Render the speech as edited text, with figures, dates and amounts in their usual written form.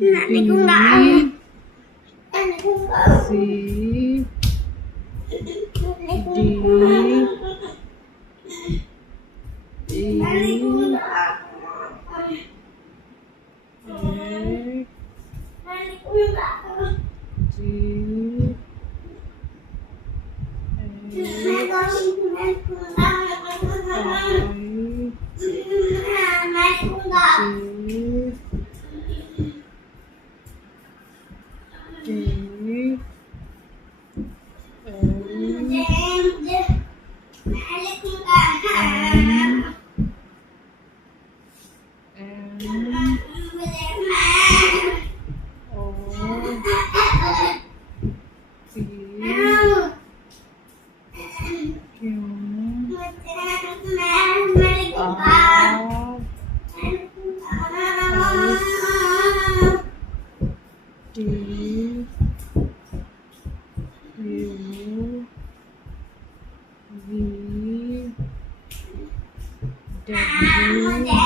Nanay ko nga. B, Nanay ko nga. C, Nanay ko D, E, Nanay ko nga. F, Nanay ko nga. G, Nanay H, ko nga. I, Nanay ko nga. J, K, L, Nanay ko nga. M, O, P, Q, R, D, U, V, W,